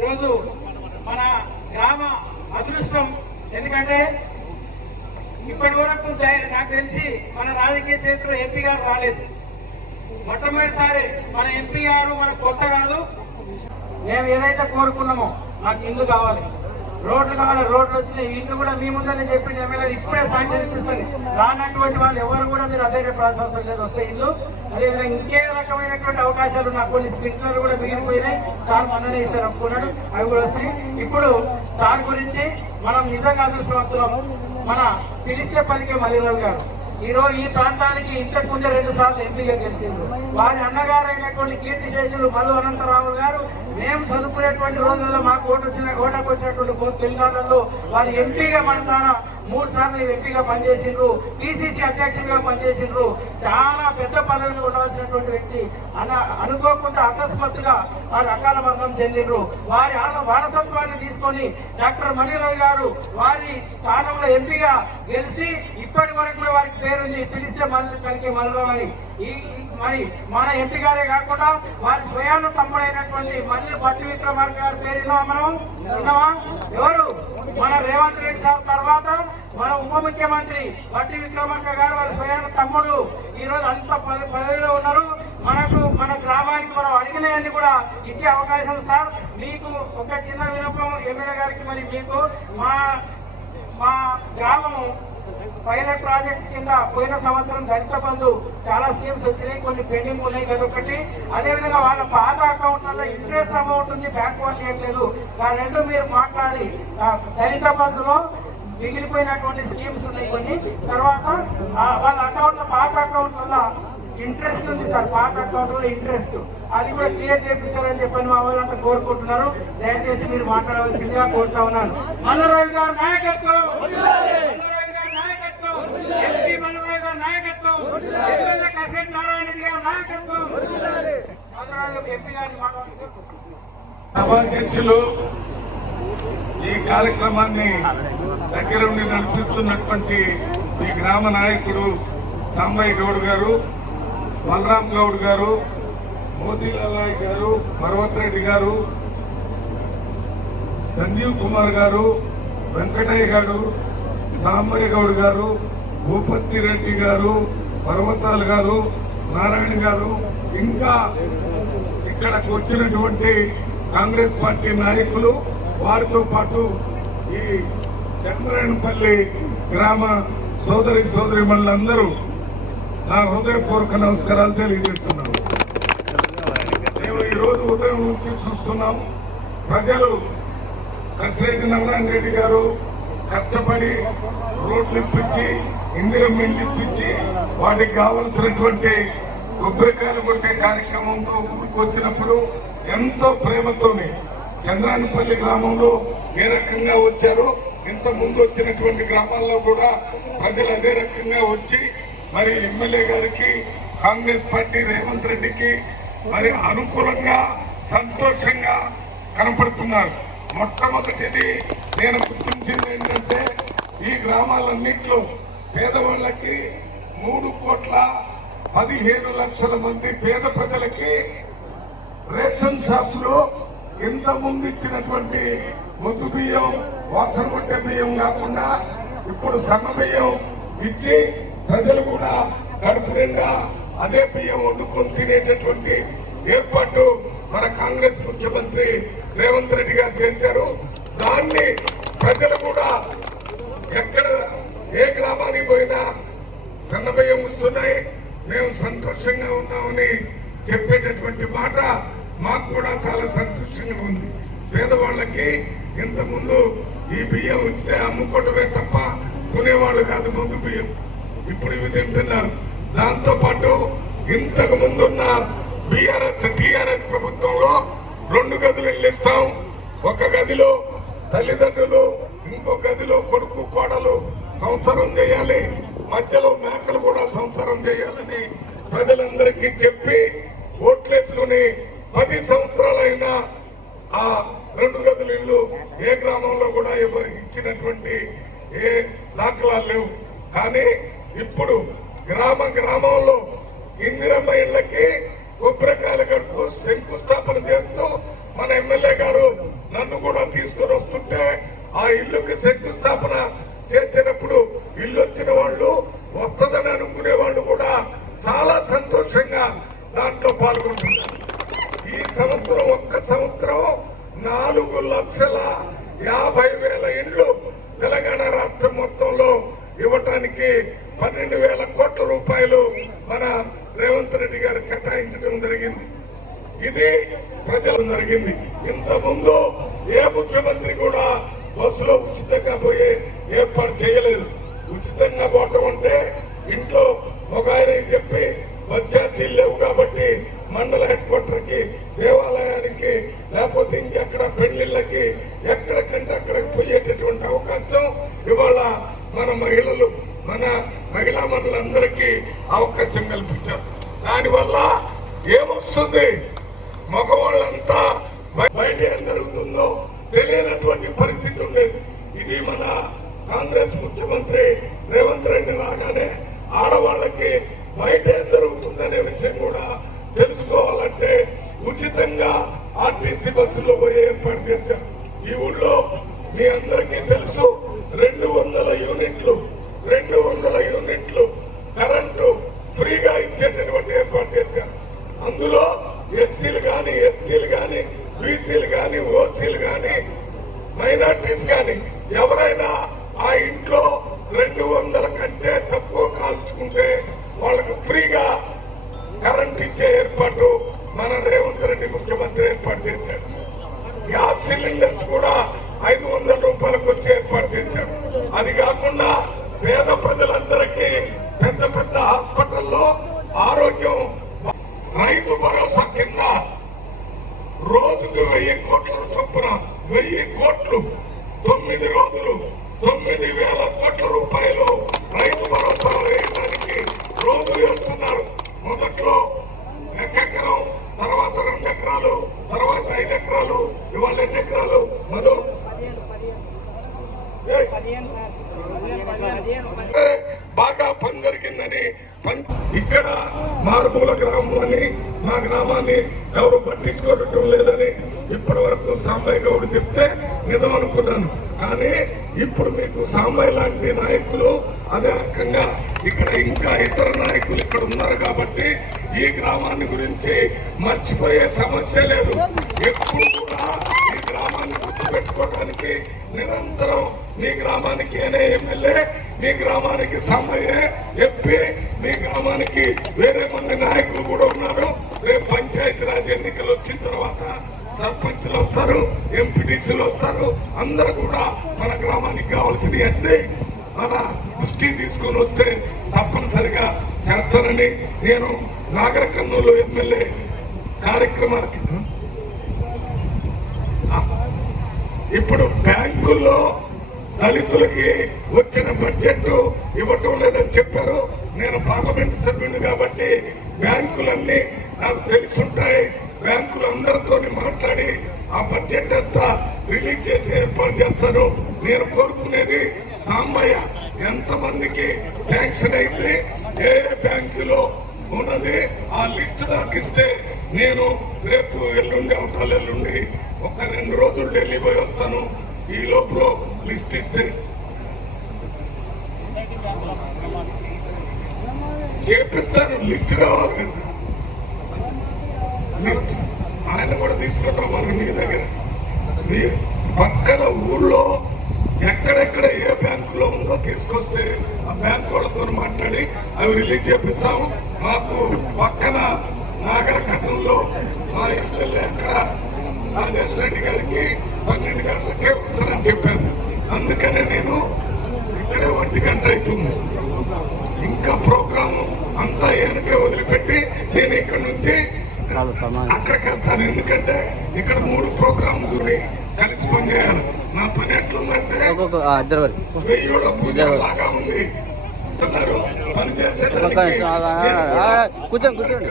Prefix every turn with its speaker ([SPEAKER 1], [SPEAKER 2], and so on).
[SPEAKER 1] ఈరోజు మన గ్రామ అదృష్టం ఎందుకంటే ఇప్పటి వరకు నాకు తెలిసి మన రాజకీయ చరిత్ర ఎంపీ గారు రాలేదు. మొట్టమొదటిసారి మన ఎంపీ గారు మన కొత్త కాదు. మేము ఏదైతే కోరుకున్నామో నాకు ఇల్లు కావాలి. రోడ్లు కావాలి రోడ్లు వచ్చినాయి. ఇల్లు కూడా మీ ముందని చెప్పి ఎమ్మెల్యే ఇప్పుడే సాంక్షన్ ఇప్పిస్తుంది రానటువంటి వాళ్ళు ఎవరు కూడా మీరు అదే ప్రాసెస్ లేదు. వస్తే ఇల్లు. అదేవిధంగా ఇంకే అనేకమైనటువంటి అవకాశాలు ఉన్నాయి కొన్ని స్ప్రింక్లర్లు కూడా మిగిలిపోయినాయి. సార్ మననే ఇస్తారు అవి కూడా వస్తాయి. ఇప్పుడు సార్ గురించి మనం నిజంగా అదృష్టవంతులము. మన పిలిస్తే పలికే మల్లిరావు గారు. ఈ రోజు ఈ ప్రాంతానికి ఇంతకు ముందు రెండు సార్లు ఎంపీగా గెలిచిండ్రు. వారి అన్నగారు కీర్తి శేషులు మల్లు అనంతరావు గారు మేము చదువుకునేటువంటి రోజుల్లో మాకు ఓటు వచ్చిన ఓటకు వచ్చినటువంటి తెలంగాణలో వారి ఎంపీగా మన మూడు సార్లు ఎంపీగా పనిచేసిండ్రు. పిసిసి అధ్యక్షుడిగా పనిచేసిండ్రు. చాలా పెద్ద పదవిని ఉండవలసినటువంటి వ్యక్తి. అన అనుకోకుండా అకస్మాత్తుగా వారు అకాల మరణం చెందిండ్రు. వారి వారసత్వాన్ని తీసుకొని డాక్టర్ మణిరావు గారు వారి స్థానంలో ఎంపీగా గెలిచి ఇప్పటి వరకు వారికి పేరుంది. పిలిస్తే మళ్ళీ కలిగే మళ్ళీ అని ఈ- మరి మన ఎంపీ గారే కాకుండా వారి స్వయాన తమ్ముడైనటువంటి మళ్ళీ పట్టి విక్రమార్క గారి పేరులో మనం? ఉన్నామా ఎవరు? మన రేవంత్ రెడ్డి సార్ తర్వాత మన ఉప ముఖ్యమంత్రి పట్టి విక్రమార్క గారు వారి స్వయాన తమ్ముడు. ఈ రోజు అంత పదవిలో ఉన్నారు. మనకు మన గ్రామానికి మనం అడిగినవన్నీ కూడా ఇచ్చే అవకాశం సార్. మీకు ఒక చిన్న వినపం ఎమ్మెల్యే గారికి మరి మీకు. మా మా గ్రామము పైలట్ ప్రాజెక్ట్ కింద పోయిన సంవత్సరం దళిత బంధు చాలా స్కీమ్స్ వచ్చినాయి కొన్ని పెండింగ్ ఉన్నాయి కదా ఒకటి. అదేవిధంగా వాళ్ళ పాత అకౌంట్లలో ఇంట్రెస్ట్ అమౌంట్ ఉంది బ్యాంక్ వాళ్ళు ఇవ్వట్లేదు ఆ రెండు మీరు మాట్లాడి దళిత బంధులో మిగిలిపోయినటువంటి స్కీమ్స్ ఉన్నాయి కొన్ని. తర్వాత వాళ్ళ అకౌంట్ల పాత అకౌంట్లలో ఇంట్రెస్ట్ ఉంది సార్ పాత అకౌంట్లో ఇంట్రెస్ట్. అది కూడా క్లియర్ చేపిస్తారని చెప్పని మా వాళ్ళంతా కోరుకుంటున్నారు. దయచేసి మీరు మాట్లాడవలసిందిగా కోరుతా ఉన్నాను. మనోరాజు గారు నాయకత్వం ఎంపీ మల్లారావు గారి నాయకత్వం ఎమ్మెల్యే కసిరెడ్డి నారాయణ రెడ్డి గారి నాయకత్వం మల్లారావు గారు ఎంపీ గారిని మాట్లాడుతూ
[SPEAKER 2] సభాధ్యక్షులు ఈ కార్యక్రమాన్ని దగ్గర ఉండి నడిపిస్తున్నటువంటి ఈ గ్రామ నాయకుడు సాంబయ్య గౌడ్ గారు బలరాం గౌడ్ గారు మోతీలాల్ గారు పర్వతరెడ్డి గారు సంజీవ్ కుమార్ గారు వెంకటయ్య గారు సాంబయ్య గౌడ్ గారు భూపతి రెడ్డి గారు పర్వతాల్ గారు నారాయణ గారు ఇంకా ఇక్కడకు వచ్చినటువంటి కాంగ్రెస్ పార్టీ నాయకులు వారితో పాటు ఈ చంద్రాయణపల్లి గ్రామ సోదరి సోదరి మళ్ళందరూ నా హృదయపూర్వక నమస్కారాలు తెలియజేస్తున్నాను. మేము ఈరోజు ఉదయం నుంచి చూస్తున్నాం ప్రజలు కసిరెడ్డి నారాయణ రెడ్డి గారు కష్టపడి రోడ్లు ఇప్పించి ఇందిరం ఇల్లు ఇప్పించి వాటికి కావలసినటువంటి కొబ్బరికాయలు కొట్టే కార్యక్రమంతో ఊరికి వచ్చినప్పుడు ఎంతో ప్రేమతోని చంద్రానిపల్లి గ్రామంలో ఏ రకంగా వచ్చారో ఇంత ముందు వచ్చినటువంటి గ్రామాల్లో కూడా ప్రజలు అదే రకంగా వచ్చి మరి ఎమ్మెల్యే గారికి కాంగ్రెస్ పార్టీ రేవంత్ రెడ్డికి మరి అనుకూలంగా సంతోషంగా కనపడుతున్నారు. మొట్టమొదటిది నేను గుర్తించింది ఏంటంటే ఈ గ్రామాలన్నింటిలో పేదవాళ్ళకి మూడు కోట్ల పదిహేను లక్షల మంది పేద ప్రజలకి రేషన్ షాపులో ఇంత ముందు ఇచ్చినటువంటి ముద్దు బియ్యం వాసన కొట్టే బియ్యం కాకుండా ఇప్పుడు సన్న బియ్యం ఇచ్చి ప్రజలు కూడా కడుపు నిండా అదే బియ్యం వండుకొని తినేటటువంటి ఏర్పాటు మన కాంగ్రెస్ ముఖ్యమంత్రి రేవంత్ రెడ్డి గారు చేశారు. దాన్ని ప్రజలు కూడా ఎక్కడ ఏ గ్రామానికి పోయినా సన్నబియ్యం వస్తున్నాయి. మేము సంతోషంగా ఉన్నామని చెప్పేటటువంటి మాట మాకు కూడా చాలా సంతోషంగా ఉంది. పేదవాళ్ళకి ఇంతకుముందు ఈ బియ్యం ఇస్తే అమ్ముకోవటమే తప్ప కొనేవాళ్ళు కాదు ముందు బియ్యం. ఇప్పుడు ఇవి తింటున్నారు. దాంతో పాటు ఇంతకు ముందున్న బీఆర్ఎస్ టీఆర్ఎస్ ప్రభుత్వంలో రెండు గదులు వెళ్ళిస్తాం ఒక గదిలో తల్లిదండ్రులు ఇంకో గదిలో కొడుకు కోడలు సంసారం చేయాలి. మధ్యలో మేకలు కూడా సంసారం చేయాలని ప్రజలందరికీ చెప్పి ఓట్లేసుకుని పది సంవత్సరాలైన ఆ రెండు గదులు ఇల్లు ఏ గ్రామంలో కూడా ఎవరికి ఇచ్చినటువంటి ఏ దాఖలాలు లేవు. కానీ ఇప్పుడు గ్రామ గ్రామంలో ఇందిరమ్మ ఇళ్ళకి కొబ్బరికాయలు కడుపు శంకుస్థాపన చేస్తూ మన ఎమ్మెల్యే గారు నన్ను కూడా తీసుకొని వస్తుంటే ఆ ఇల్లుకి శంకుస్థాపన చేసినప్పుడు ఇల్లు వచ్చిన వాళ్ళు వస్తుందని అనుకునే వాళ్ళు కూడా చాలా సంతోషంగా దాంట్లో పాల్గొంటున్నారు. ఈ సంవత్సరం ఒక్క సంవత్సరం నాలుగు లక్షల యాభై వేల ఇండ్లు తెలంగాణ రాష్ట్రం మొత్తంలో ఇవ్వటానికి పన్నెండు వేల కోట్ల రూపాయలు మన రేవంత్ రెడ్డి గారు కేటాయించడం జరిగింది. ఇది ప్రజలు జరిగింది ఇంత ముందు ఏ ముఖ్యమంత్రి కూడా బస్సులో ఉచితంగా పోయే ఏర్పాటు చేయలేదు. ఉచితంగా పోవటం అంటే ఇంట్లో ఒక ఆయన చెప్పి పంచాయతీలు లేవు కాబట్టి మండల హెడ్ క్వార్టర్కి దేవాలయానికి లేకపోతే ఇంకెక్కడ పెళ్ళిళ్ళకి ఎక్కడికంటే అక్కడికి పోయేటటువంటి అవకాశం ఇవాళ మన మహిళలు మన మహిళా మండలందరికీ అవకాశం కల్పించారు. దానివల్ల ఏమొస్తుంది? మగవాళ్ళంతా బయట ఏం జరుగుతుందో తెలియనటువంటి పరిస్థితి ఉండేది. ఇది మన కాంగ్రెస్ ముఖ్యమంత్రి రేవంత్ రెడ్డి రాగానే ఆడవాళ్ళకి బయట ఏం జరుగుతుందనే విషయం కూడా తెలుసుకోవాలంటే ఉచితంగా ఆర్టీసీ బస్సులో పోయి ఏర్పాటు చేశారు. ఈ ఊళ్ళో మీ అందరికీ తెలుసు రెండు వందల యూనిట్లు రెండు వందల యూనిట్లు కరెంటు ఫ్రీగా ఇచ్చేటటువంటి ఏర్పాటు చేశారు అందులో ఎస్సీలు కానీ ఎస్టీలు కానీ బీసీలు కానీ ఓసీలు కానీ మైనార్టీస్ కానీ ఎవరైనా ఆ ఇంట్లో రెండు వందల కంటే తక్కువ కాల్చుకుంటే వాళ్ళకు ఫ్రీగా కరెంట్ ఇచ్చే ఏర్పాటు మన రేవంత్ రెడ్డి ముఖ్యమంత్రి ఏర్పాటు చేశాడు. గ్యాస్ సిలిండర్స్ కూడా ఐదు వందల రూపాయలకు వచ్చి ఏర్పాటు చేశాడు. అది కాకుండా పేద ప్రజలందరికీ పెద్ద పెద్ద హాస్పిటల్లో ఆరోగ్యం రైతు భరోసా కింద రోజుకు వెయ్యి కోట్ల చొప్పున వెయ్యి కోట్లు. తొమ్మిది రోజులు తొమ్మిది వేల కోట్ల రూపాయలు రైతు భరోసా వేయడానికి రోజు వేస్తున్నారు. మొదట్లో ఎకరం తర్వాత రెండు ఎకరాలు తర్వాత ఐదు ఎకరాలు ఇవాళ ఎన్ని ఎకరాలు? మధు. మారుమూల గ్రామాన్ని మా గ్రామాన్ని ఎవరు పట్టించుకోవటం లేదని ఇప్పటి వరకు సాంబయ్య గౌడ్ చెప్తే నిజం అనుకున్నాను కానీ ఇప్పుడు మీకు సాంబయ్య లాంటి నాయకులు అదే రకంగా ఇక్కడ ఇంకా ఇతర నాయకులు ఇక్కడ ఉన్నారు కాబట్టి ఈ గ్రామాన్ని గురించి మర్చిపోయే సమస్య లేదు. ఎప్పుడు కూడా పెట్టుకోవడానికి నిరంతరం మీ గ్రామానికి అనే ఎమ్మెల్యే మీ గ్రామానికి సామయ్య ఎంపీ మీ గ్రామానికి వేరే మంది నాయకులు కూడా ఉన్నారు. రేపు పంచాయతీరాజ్ ఎన్నికలు వచ్చిన తర్వాత సర్పంచ్లు వస్తారు ఎంపీటీసీలు వస్తారు. అందరు కూడా మన గ్రామానికి కావాల్సినవి అన్ని మన దృష్టి తీసుకొని వస్తే తప్పనిసరిగా చేస్తానని నేను నాగరకర్నూలు ఎమ్మెల్యే కార్యక్రమానికి ఇప్పుడు బ్యాంకుల్లో దళితులకి వచ్చిన బడ్జెట్ ఇవ్వటం లేదని చెప్పారు. నేను పార్లమెంట్ సభ్యుని కాబట్టి బ్యాంకులన్నీ నాకు తెలుసుంటాయి. బ్యాంకులు అందరితో మాట్లాడి ఆ బడ్జెట్ అంతా రిలీజ్ చేసి ఏర్పాటు చేస్తారు. నేను కోరుకునేది సాంబయ్య ఎంతమందికి శాంక్షన్ అయింది? ఏ బ్యాంకులో ఉన్నది? ఆ లిస్ట్ నాకు ఇస్తే నేను రేపు ఎల్లుండి అవటాలు ఎల్లుండి ఒక రెండు రోజులు ఢిల్లీ పోయి వస్తాను. ఈ లోపల లిస్ట్ ఇస్తే. చేపిస్తాను లిస్ట్ కావాలి. లిస్ట్ ఆయన కూడా తీసుకుంటాం మనకి మీ దగ్గర. మీ పక్కన ఊళ్ళో ఎక్కడెక్కడ ఏ బ్యాంకులో ఉందో తీసుకొస్తే ఆ బ్యాంక్ వాళ్ళతో మాట్లాడి అవి రిలీజ్ చేపిస్తాము. మాకు పక్కన నాగరకథంలో మా ఎక్కడ రాజేష్ రెడ్డి గారికి పన్నెండు గంటలకే వస్తానని చెప్పాను అందుకనే నేను ఇక్కడే ఒంటి గంట అవుతుంది. ఇంకా ప్రోగ్రామ్ అంతా వెనకే వదిలిపెట్టి నేను ఇక్కడ నుంచి అక్కడికి వెళ్తాను. ఎందుకంటే ఇక్కడ మూడు ప్రోగ్రామ్స్ ఉన్నాయి. కలిసి పని చేయాలి నా పని ఎట్లుందంటే పూజ లాగా ఉంది.
[SPEAKER 3] కూర్చోండి, కూర్చోండి.